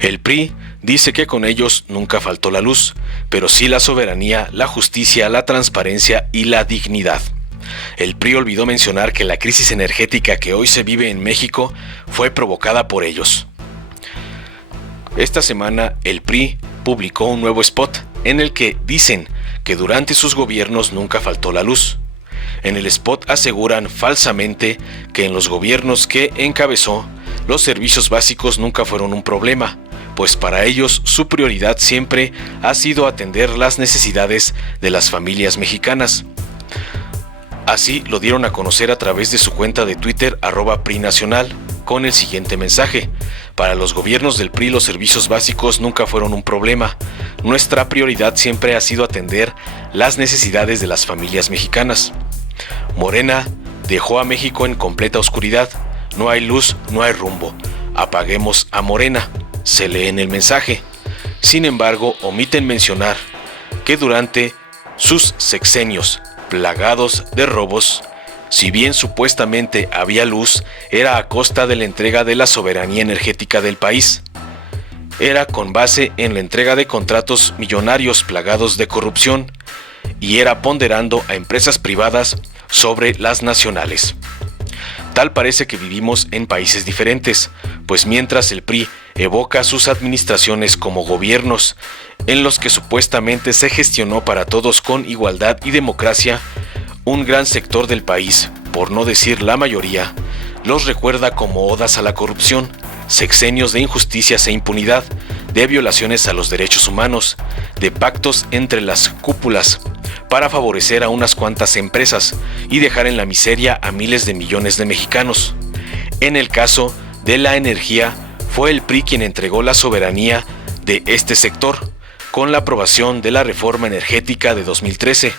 El PRI dice que con ellos nunca faltó la luz, pero sí la soberanía, la justicia, la transparencia y la dignidad. El PRI olvidó mencionar que la crisis energética que hoy se vive en México fue provocada por ellos. Esta semana el PRI publicó un nuevo spot en el que dicen que durante sus gobiernos nunca faltó la luz. En el spot aseguran falsamente que en los gobiernos que encabezó, los servicios básicos nunca fueron un problema, pues para ellos su prioridad siempre ha sido atender las necesidades de las familias mexicanas. Así lo dieron a conocer a través de su cuenta de Twitter @PRINacional, con el siguiente mensaje: para los gobiernos del PRI los servicios básicos nunca fueron un problema. Nuestra prioridad siempre ha sido atender las necesidades de las familias mexicanas. Morena dejó a México en completa oscuridad. No hay luz, no hay rumbo. Apaguemos a Morena, se lee en el mensaje. Sin embargo, omiten mencionar que durante sus sexenios plagados de robos, si bien supuestamente había luz, era a costa de la entrega de la soberanía energética del país. Era con base en la entrega de contratos millonarios plagados de corrupción y era ponderando a empresas privadas sobre las nacionales. Tal parece que vivimos en países diferentes, pues mientras el PRI evoca sus administraciones como gobiernos en los que supuestamente se gestionó para todos con igualdad y democracia, un gran sector del país, por no decir la mayoría, los recuerda como odas a la corrupción, sexenios de injusticias e impunidad, de violaciones a los derechos humanos, de pactos entre las cúpulas para favorecer a unas cuantas empresas y dejar en la miseria a miles de millones de mexicanos. En el caso de la energía, fue el PRI quien entregó la soberanía de este sector con la aprobación de la reforma energética de 2013,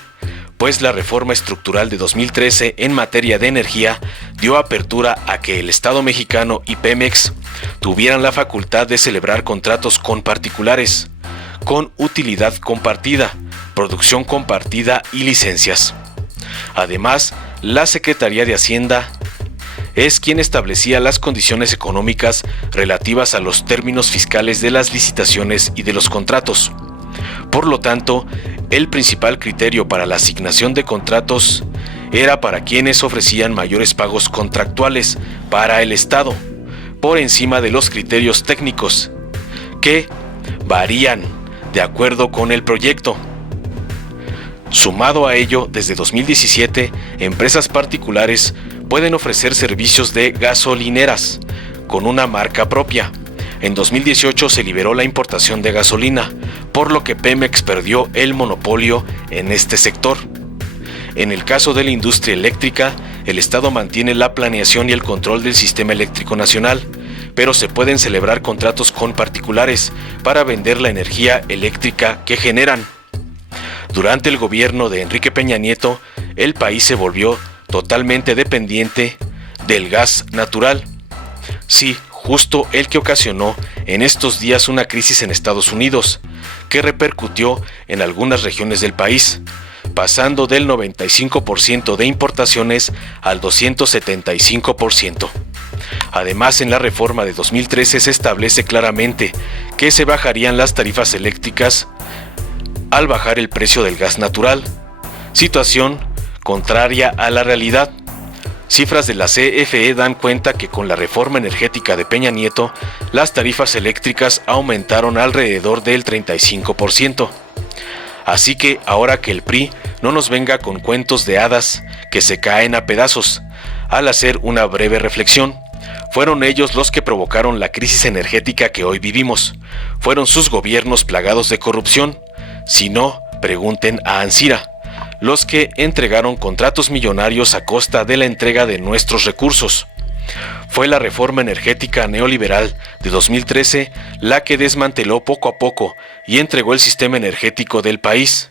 pues la reforma estructural de 2013 en materia de energía dio apertura a que el Estado mexicano y Pemex tuvieran la facultad de celebrar contratos con particulares, con utilidad compartida, producción compartida y licencias. Además, la Secretaría de Hacienda es quien establecía las condiciones económicas relativas a los términos fiscales de las licitaciones y de los contratos. Por lo tanto, el principal criterio para la asignación de contratos era para quienes ofrecían mayores pagos contractuales para el Estado, por encima de los criterios técnicos, que varían de acuerdo con el proyecto. Sumado a ello, desde 2017, empresas particulares pueden ofrecer servicios de gasolineras con una marca propia. En 2018 se liberó la importación de gasolina, por lo que Pemex perdió el monopolio en este sector. En el caso de la industria eléctrica, el Estado mantiene la planeación y el control del sistema eléctrico nacional, pero se pueden celebrar contratos con particulares para vender la energía eléctrica que generan. Durante el gobierno de Enrique Peña Nieto, el país se volvió totalmente dependiente del gas natural. Sí, justo el que ocasionó en estos días una crisis en Estados Unidos, que repercutió en algunas regiones del país, pasando del 95% de importaciones al 275%. Además, en la reforma de 2013 se establece claramente que se bajarían las tarifas eléctricas al bajar el precio del gas natural, situación contraria a la realidad. Cifras de la CFE dan cuenta que con la reforma energética de Peña Nieto, las tarifas eléctricas aumentaron alrededor del 35%. Así que ahora que el PRI no nos venga con cuentos de hadas que se caen a pedazos, al hacer una breve reflexión, fueron ellos los que provocaron la crisis energética que hoy vivimos. Fueron sus gobiernos plagados de corrupción. Si no, pregunten a Ancira, los que entregaron contratos millonarios a costa de la entrega de nuestros recursos. Fue la reforma energética neoliberal de 2013 la que desmanteló poco a poco y entregó el sistema energético del país.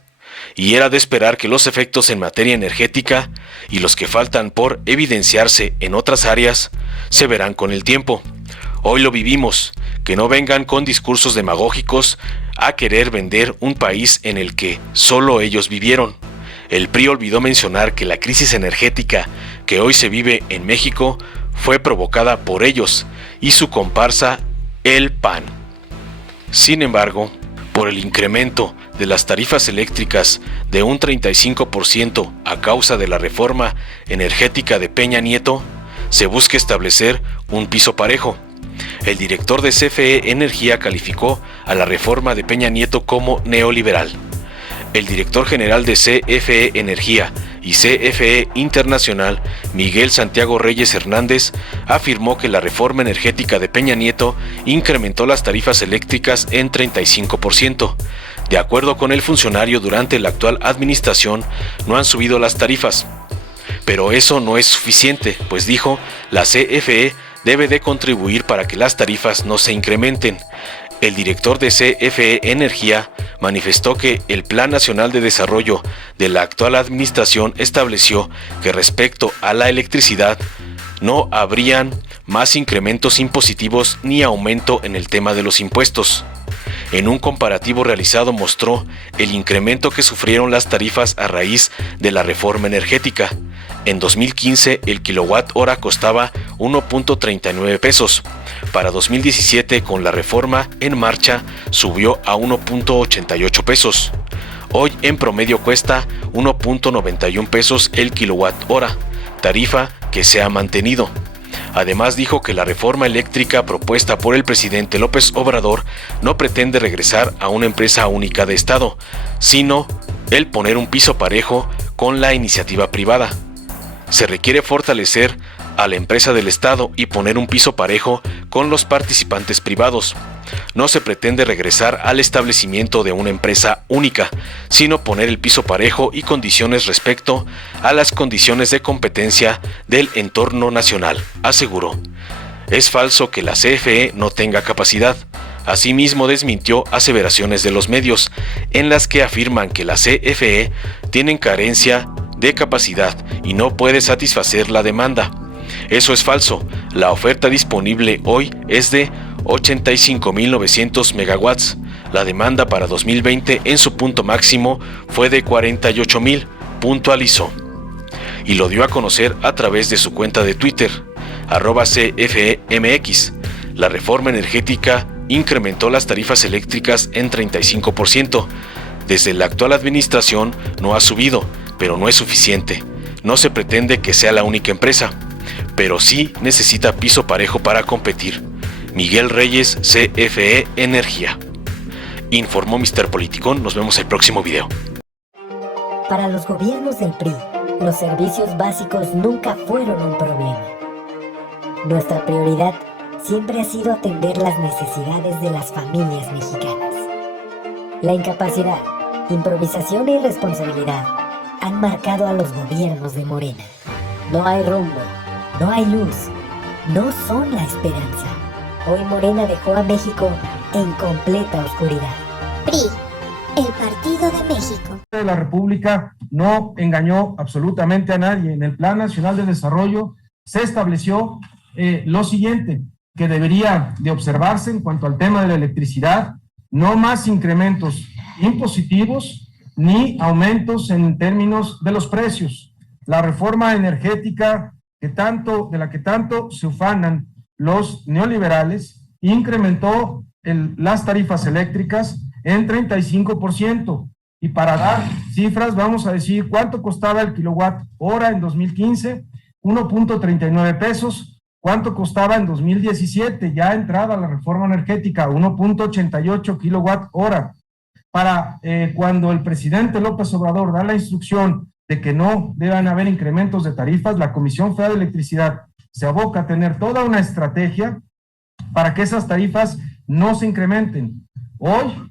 Y era de esperar que los efectos en materia energética y los que faltan por evidenciarse en otras áreas se verán con el tiempo. Hoy lo vivimos, que no vengan con discursos demagógicos a querer vender un país en el que solo ellos vivieron. El PRI olvidó mencionar que la crisis energética que hoy se vive en México fue provocada por ellos y su comparsa, el PAN. Sin embargo, por el incremento de las tarifas eléctricas de un 35% a causa de la reforma energética de Peña Nieto, se busca establecer un piso parejo. El director de CFE Energía calificó a la reforma de Peña Nieto como neoliberal. El director general de CFE Energía y CFE Internacional, Miguel Santiago Reyes Hernández, afirmó que la reforma energética de Peña Nieto incrementó las tarifas eléctricas en 35%. De acuerdo con el funcionario, durante la actual administración no han subido las tarifas. Pero eso no es suficiente, pues dijo, la CFE debe de contribuir para que las tarifas no se incrementen. El director de CFE Energía manifestó que el Plan Nacional de Desarrollo de la actual administración estableció que respecto a la electricidad no habrían más incrementos impositivos ni aumento en el tema de los impuestos. En un comparativo realizado mostró el incremento que sufrieron las tarifas a raíz de la reforma energética. En 2015 el kilowatt hora costaba 1.39 pesos. Para 2017, con la reforma en marcha, subió a 1.88 pesos. Hoy en promedio cuesta 1.91 pesos el kilowatt hora, tarifa que se ha mantenido. Además dijo que la reforma eléctrica propuesta por el presidente López Obrador no pretende regresar a una empresa única de Estado, sino el poner un piso parejo con la iniciativa privada. Se requiere fortalecer a la empresa del Estado y poner un piso parejo con los participantes privados. No se pretende regresar al establecimiento de una empresa única, sino poner el piso parejo y condiciones respecto a las condiciones de competencia del entorno nacional, aseguró. Es falso que la CFE no tenga capacidad. Asimismo, desmintió aseveraciones de los medios, en las que afirman que la CFE tiene carencia de capacidad y no puede satisfacer la demanda. Eso es falso. La oferta disponible hoy es de 85.900 megawatts. La demanda para 2020 en su punto máximo fue de 48.000, puntualizó. Y lo dio a conocer a través de su cuenta de Twitter, @CFEMX. La reforma energética incrementó las tarifas eléctricas en 35%. Desde la actual administración no ha subido, pero no es suficiente. No se pretende que sea la única empresa, pero sí necesita piso parejo para competir. Miguel Reyes, CFE Energía. Informó Mr. Politicón. Nos vemos el próximo video. Para los gobiernos del PRI, los servicios básicos nunca fueron un problema. Nuestra prioridad siempre ha sido atender las necesidades de las familias mexicanas. La incapacidad, improvisación y irresponsabilidad han marcado a los gobiernos de Morena. No hay rumbo, no hay luz, no son la esperanza. Hoy Morena dejó a México en completa oscuridad. PRI, el Partido de México. La República no engañó absolutamente a nadie. En el Plan Nacional de Desarrollo se estableció lo siguiente, que debería de observarse en cuanto al tema de la electricidad: no más incrementos impositivos ni aumentos en términos de los precios. La reforma energética de la que tanto se ufanan los neoliberales incrementó las tarifas eléctricas en 35%. Y para dar cifras, vamos a decir cuánto costaba el kilowatt hora en 2015, 1.39 pesos. ¿Cuánto costaba en 2017, ya entrada la reforma energética? 1.88 kilowatt hora. Para cuando el presidente López Obrador da la instrucción de que no deben haber incrementos de tarifas, la Comisión Federal de Electricidad se aboca a tener toda una estrategia para que esas tarifas no se incrementen. Hoy,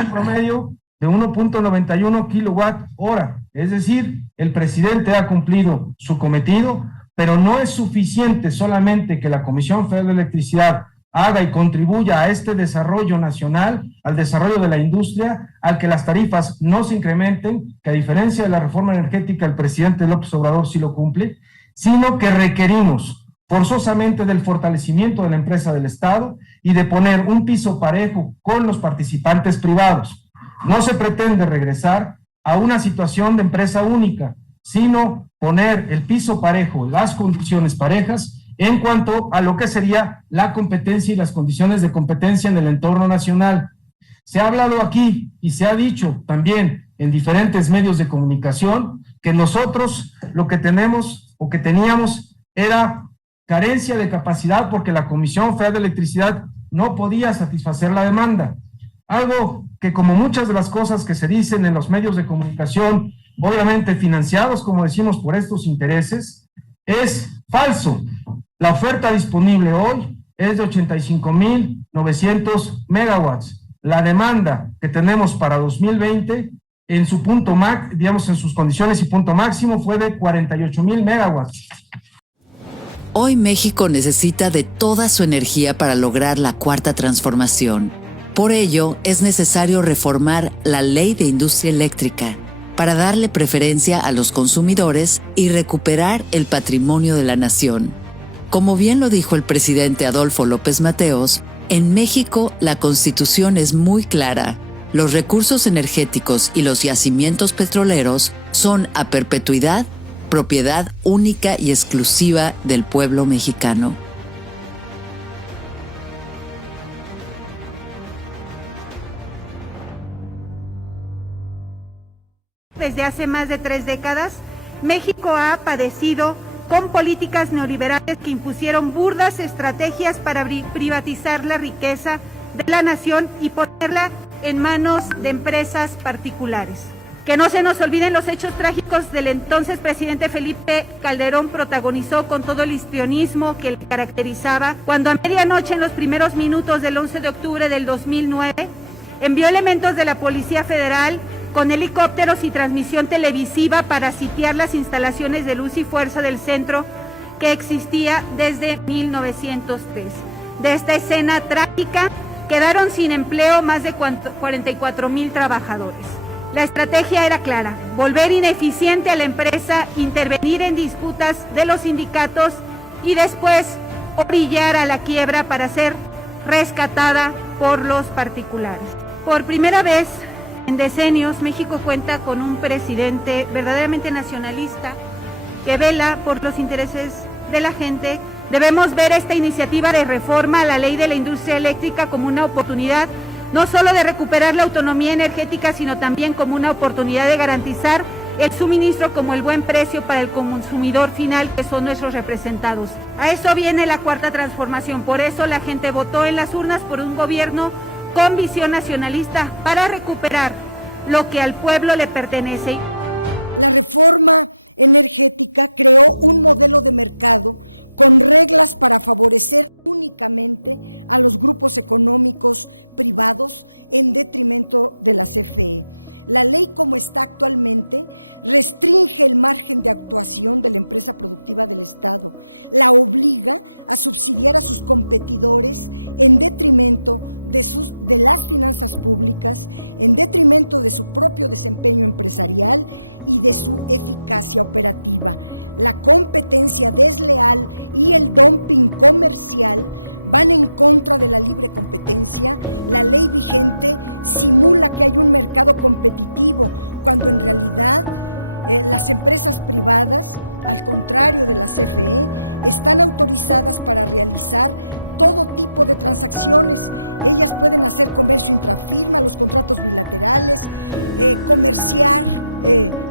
un promedio de 1.91 kilowatt hora. Es decir, el presidente ha cumplido su cometido, pero no es suficiente solamente que la Comisión Federal de Electricidad haga y contribuya a este desarrollo nacional, al desarrollo de la industria, al que las tarifas no se incrementen, que a diferencia de la reforma energética el presidente López Obrador sí lo cumple, sino que requerimos forzosamente del fortalecimiento de la empresa del Estado y de poner un piso parejo con los participantes privados. No se pretende regresar a una situación de empresa única, sino poner el piso parejo, las condiciones parejas en cuanto a lo que sería la competencia y las condiciones de competencia en el entorno nacional. Se ha hablado aquí y se ha dicho también en diferentes medios de comunicación que nosotros lo que tenemos o que teníamos era carencia de capacidad porque la Comisión Federal de Electricidad no podía satisfacer la demanda. Algo que, como muchas de las cosas que se dicen en los medios de comunicación, obviamente financiados, como decimos, por estos intereses, es falso. La oferta disponible hoy es de 85,900 megawatts. La demanda que tenemos para 2020 en su punto digamos en sus condiciones y punto máximo fue de 48,000 megawatts. Hoy México necesita de toda su energía para lograr la cuarta transformación. Por ello, es necesario reformar la Ley de Industria Eléctrica para darle preferencia a los consumidores y recuperar el patrimonio de la nación. Como bien lo dijo el presidente Adolfo López Mateos, en México la Constitución es muy clara. Los recursos energéticos y los yacimientos petroleros son a perpetuidad propiedad única y exclusiva del pueblo mexicano. Desde hace más de 3 décadas, México ha padecido con políticas neoliberales que impusieron burdas estrategias para privatizar la riqueza de la nación y ponerla en manos de empresas particulares. Que no se nos olviden los hechos trágicos del entonces presidente Felipe Calderón protagonizó con todo el histrionismo que le caracterizaba cuando a medianoche en los primeros minutos del 11 de octubre del 2009 envió elementos de la Policía Federal con helicópteros y transmisión televisiva para sitiar las instalaciones de Luz y Fuerza del centro que existía desde 1903. De esta escena trágica quedaron sin empleo más de 44,000 trabajadores. La estrategia era clara: volver ineficiente a la empresa, intervenir en disputas de los sindicatos y después orillar a la quiebra para ser rescatada por los particulares. Por primera vez en decenios, México cuenta con un presidente verdaderamente nacionalista que vela por los intereses de la gente. Debemos ver esta iniciativa de reforma a la Ley de la Industria Eléctrica como una oportunidad no solo de recuperar la autonomía energética, sino también como una oportunidad de garantizar el suministro como el buen precio para el consumidor final, que son nuestros representados. A eso viene la cuarta transformación, por eso la gente votó en las urnas por un gobierno con visión nacionalista para recuperar lo que al pueblo le pertenece. La reforma energética creó un modelo de mercado con reglas para favorecer únicamente a los grupos económicos privados en detrimento de la CFE. La ley, como está actualmente, restringe el margen de actuación de la empresa productiva del Estado, la obliga a subsidiar a sus competidores en detrimento de las finanzas públicas, en detrimento de su propio desempeño empresarial y de su eficacia operativa. La competencia desleal y el dumping comercial van en contra de la libre competencia. La ley vigente simula que hay un mercado competitivo, cuando en realidad las empresas privadas, al contrario de la CFE, están autorizadas para realizar todo tipo de transacciones. Ellas pueden hacer comercio intrafirma, los contratos bilaterales, comerciar,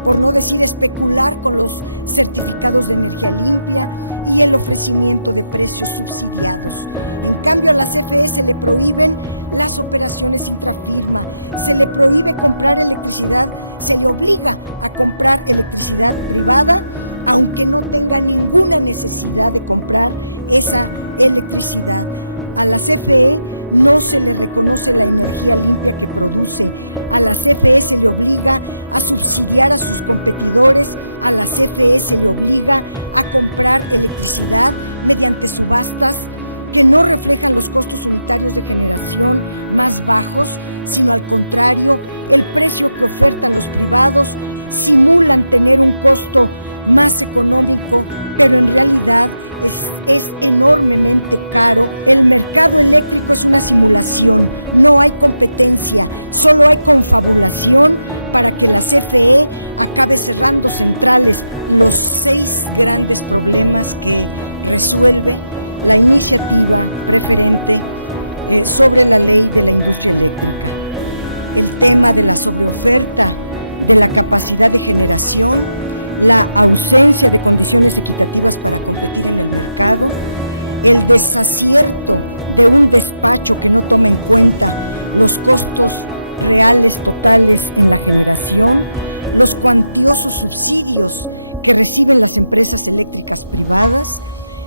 por no decir especular con los certificados de energía limpia y el ofrecimiento de precios subsidiados. En cambio, a la CFE se le prohíben las operaciones intrafirma, se le prohíbe comprar electricidad, se le obliga a comprar electricidad privada, aunque no tenga ninguna necesidad de comprar esa electricidad. A la CFE no se le reconoce la energía limpia que produce. A la CFE se le obliga a subsidiar a sus competidores. A la CFE se le obliga a comprar electricidad mediante subastas que no reflejan los costos unitarios de generación más bajos, sino al contrario, el precio que ofertan los privados simulan tener un costo más económico, pero en realidad es enormemente caro. El mercado eléctrico es una simulación, no hay competencia, solo hay confabulación para que la CFE acabe cerrando centrales. Los 6 grandes problemas que resuelve la iniciativa preferente sobre la ley de la industria eléctrica. El tema de la sobreoferta, de la capacidad de generación, la ausencia de condiciones equitativas para competir en el mercado, el desacierto de un despacho que no toma en cuenta los costos reales totales en la generación, los cuantiosos subsidios que reciben las empresas eléctricas privadas,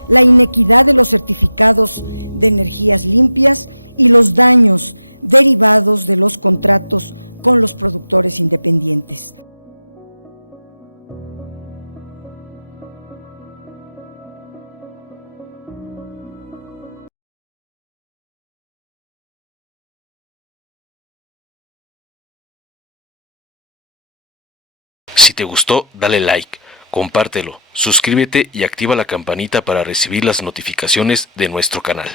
la inequidad de los certificados de energías limpias y los daños derivados de los contratos con los productores independientes. Si te gustó, dale like, compártelo, suscríbete y activa la campanita para recibir las notificaciones de nuestro canal.